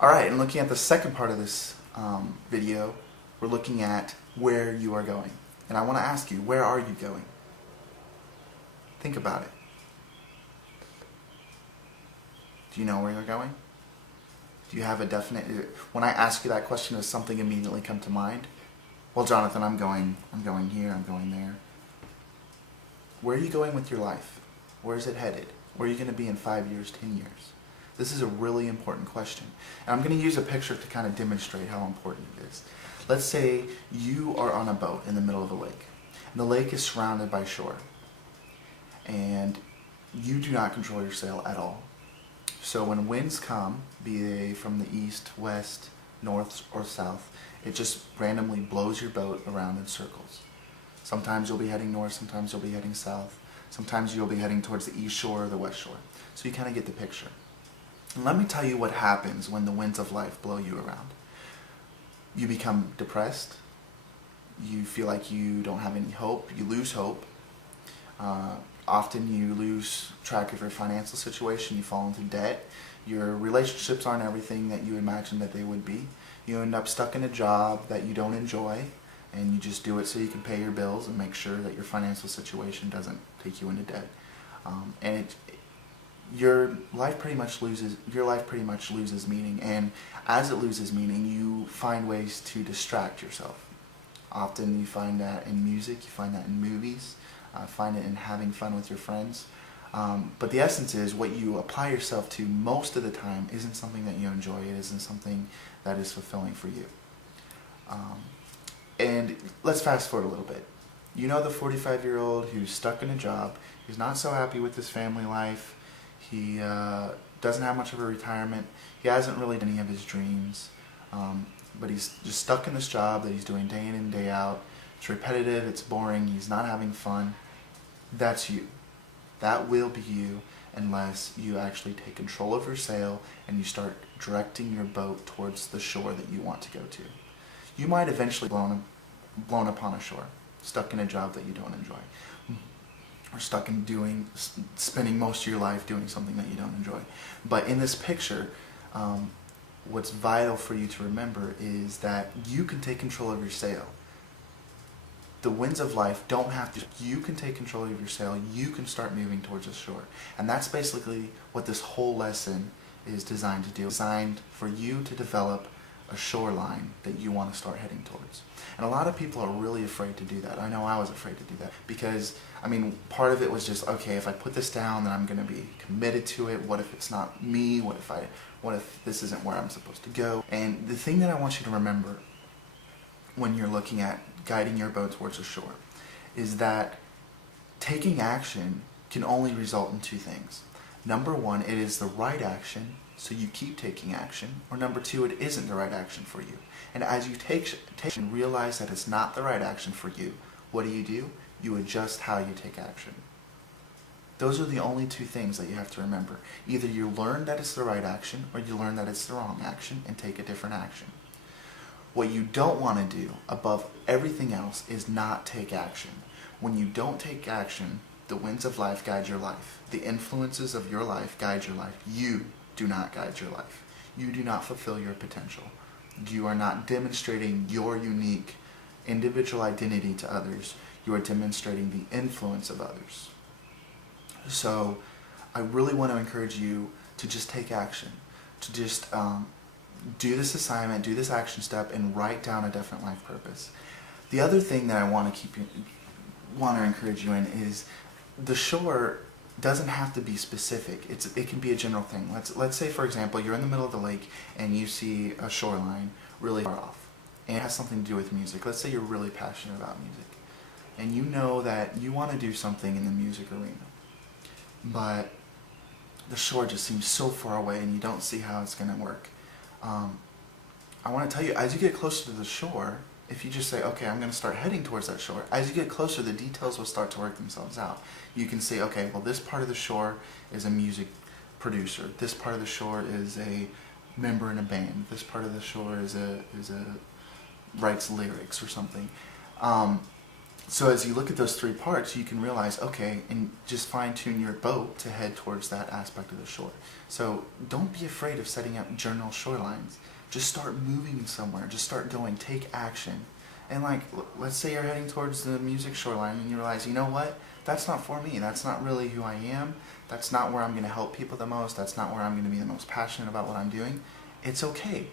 Alright, and looking at the second part of this video, we're looking at where you are going. And I want to ask you, where are you going? Think about it. Do you know where you're going? Do you have a definite... When I ask you that question, does something immediately come to mind? Well, Jonathan, I'm going here, I'm going there. Where are you going with your life? Where is it headed? Where are you going to be in 5 years, 10 years? This is a really important question. And I'm going to use a picture to kind of demonstrate how important it is. Let's say you are on a boat in the middle of a lake. And the lake is surrounded by shore. And you do not control your sail at all. So when winds come, be they from the east, west, north, or south, it just randomly blows your boat around in circles. Sometimes you'll be heading north, sometimes you'll be heading south, sometimes you'll be heading towards the east shore or the west shore. So you kind of get the picture. And let me tell you what happens when the winds of life blow you around. You become depressed, you feel like you don't have any hope, you lose hope. Often you lose track of your financial situation, you fall into debt, your relationships aren't everything that you imagined that they would be. You end up stuck in a job that you don't enjoy, and you just do it so you can pay your bills and make sure that your financial situation doesn't take you into debt. Your life pretty much loses meaning, and as it loses meaning, you find ways to distract yourself. Often you find that in music, you find that in movies, find it in having fun with your friends. But the essence is, what you apply yourself to most of the time isn't something that you enjoy, it isn't something that is fulfilling for you. And let's fast forward a little bit. You know the 45-year-old who's stuck in a job, he's not so happy with his family life, he doesn't have much of a retirement, he hasn't really done any of his dreams, but he's just stuck in this job that he's doing day in and day out. It's repetitive, it's boring, he's not having fun. That's you. That will be you unless you actually take control of your sail and you start directing your boat towards the shore that you want to go to. You might eventually blown upon a shore, stuck in a job that you don't enjoy, or stuck in spending most of your life doing something that you don't enjoy. But in this picture, what's vital for you to remember is that you can take control of your sail. The winds of life don't have to. You can take control of your sail. You can start moving towards the shore. And that's basically what this whole lesson is designed to do. It's designed for you to develop a shoreline that you want to start heading towards. And a lot of people are really afraid to do that. I know I was afraid to do that because, I mean, part of it was just, okay, if I put this down, then I'm going to be committed to it. What if it's not me? What if this isn't where I'm supposed to go? And the thing that I want you to remember when you're looking at guiding your boat towards the shore is that taking action can only result in two things. Number one, it is the right action, so you keep taking action, or number two, it isn't the right action for you. And as you take and realize that it's not the right action for you, what do? You adjust how you take action. Those are the only two things that you have to remember. Either you learn that it's the right action, or you learn that it's the wrong action and take a different action. What you don't want to do, above everything else, is not take action. When you don't take action, the winds of life guide your life. The influences of your life guide your life. You do not guide your life. You do not fulfill your potential. You are not demonstrating your unique individual identity to others. You are demonstrating the influence of others. So I really want to encourage you to just take action, to just do this assignment, do this action step, and write down a definite life purpose. The other thing that I want to encourage you in is the shore doesn't have to be specific. It can be a general thing. Let's say, for example, you're in the middle of the lake and you see a shoreline really far off, and it has something to do with music. Let's say you're really passionate about music, and you know that you want to do something in the music arena, but the shore just seems so far away and you don't see how it's going to work. I want to tell you, as you get closer to the shore, if you just say, okay, I'm going to start heading towards that shore, as you get closer, the details will start to work themselves out. You can say, okay, well, this part of the shore is a music producer. This part of the shore is a member in a band. This part of the shore is a writes lyrics or something. So as you look at those three parts, you can realize, okay, and just fine-tune your boat to head towards that aspect of the shore. So don't be afraid of setting up general shorelines. Just start moving somewhere. Just start going. Take action. And like, let's say you're heading towards the music shoreline and you realize, you know what? That's not for me. That's not really who I am. That's not where I'm going to help people the most. That's not where I'm going to be the most passionate about what I'm doing. It's okay.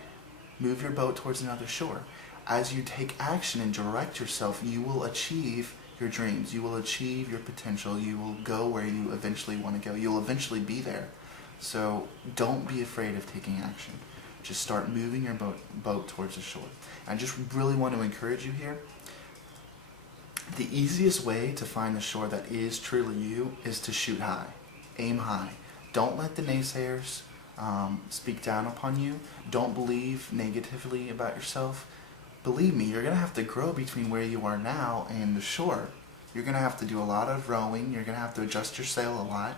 Move your boat towards another shore. As you take action and direct yourself, you will achieve your dreams. You will achieve your potential. You will go where you eventually want to go. You'll eventually be there. So don't be afraid of taking action. Just start moving your boat towards the shore. I just really want to encourage you here. The easiest way to find the shore that is truly you is to shoot high. Aim high. Don't let the naysayers speak down upon you. Don't believe negatively about yourself. Believe me, you're going to have to grow between where you are now and the shore. You're going to have to do a lot of rowing. You're going to have to adjust your sail a lot.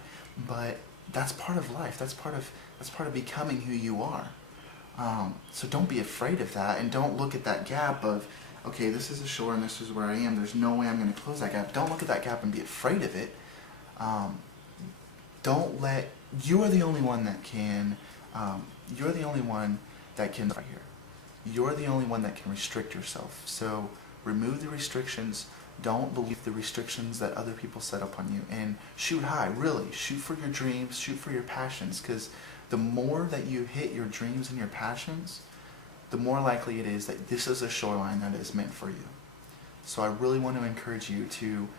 But that's part of life. That's part of becoming who you are. So don't be afraid of that, and don't look at that gap of, okay, this is the shore and this is where I am. There's no way I'm going to close that gap. Don't look at that gap and be afraid of it. You are the only one that can, you're the only one that can, right here. You're the only one that can restrict yourself. So remove the restrictions. Don't believe the restrictions that other people set up on you, and shoot high. Really, shoot for your dreams, shoot for your passions, because the more that you hit your dreams and your passions, the more likely it is that this is a shoreline that is meant for you. So I really want to encourage you to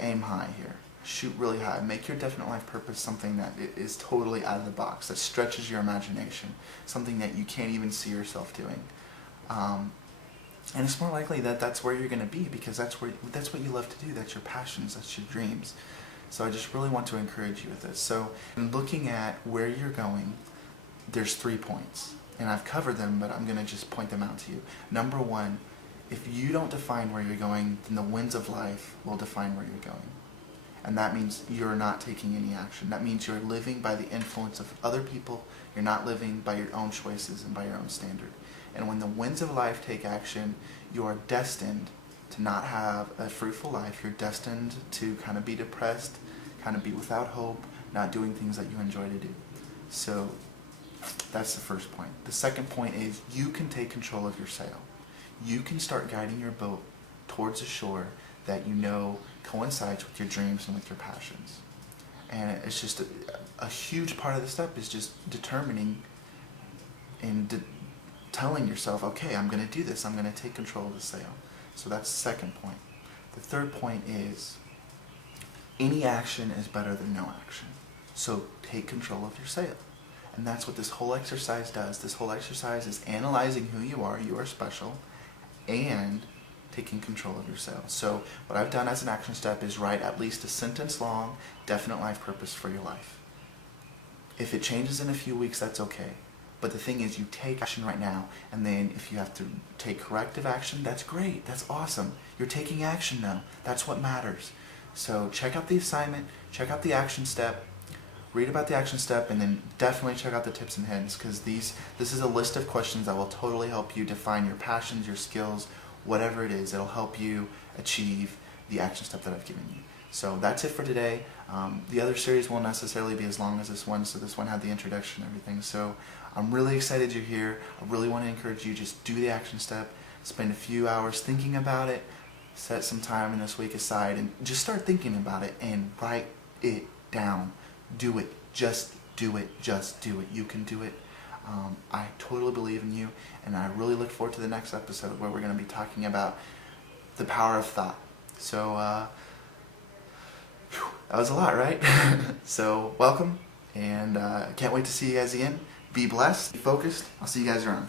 aim high here. Shoot really high. Make your definite life purpose something that is totally out of the box, that stretches your imagination, something that you can't even see yourself doing. And it's more likely that that's where you're going to be, because that's what you love to do. That's your passions. That's your dreams. So I just really want to encourage you with this. So in looking at where you're going, there's 3 points. And I've covered them, but I'm going to just point them out to you. Number one, if you don't define where you're going, then the winds of life will define where you're going. And that means you're not taking any action. That means you're living by the influence of other people. You're not living by your own choices and by your own standard. And when the winds of life take action, you are destined to not have a fruitful life. You're destined to kind of be depressed, kind of be without hope, not doing things that you enjoy to do. So that's the first point. The second point is you can take control of your sail. You can start guiding your boat towards a shore that you know coincides with your dreams and with your passions. And it's just a huge part of the step is just determining and telling yourself, okay, I'm going to do this. I'm going to take control of the sail. So that's the second point. The third point is any action is better than no action. So take control of your sail. And that's what this whole exercise does. This whole exercise is analyzing who you are special, and taking control of your sail. So what I've done as an action step is write at least a sentence long, definite life purpose for your life. If it changes in a few weeks, that's okay. But the thing is, you take action right now, and then if you have to take corrective action, that's great. That's awesome. You're taking action now. That's what matters. So check out the assignment, check out the action step, read about the action step, and then definitely check out the tips and hints, because this is a list of questions that will totally help you define your passions, your skills, whatever it is. It'll help you achieve the action step that I've given you. So that's it for today. The other series won't necessarily be as long as this one, so this one had the introduction and everything. So I'm really excited you're here. I really want to encourage you, just do the action step, spend a few hours thinking about it, set some time in this week aside, and just start thinking about it and write it down. Do it. Just do it. Just do it. You can do it. I totally believe in you, and I really look forward to the next episode where we're going to be talking about the power of thought. So, that was a lot, right? So, welcome, and I can't wait to see you guys again. Be blessed, be focused. I'll see you guys around.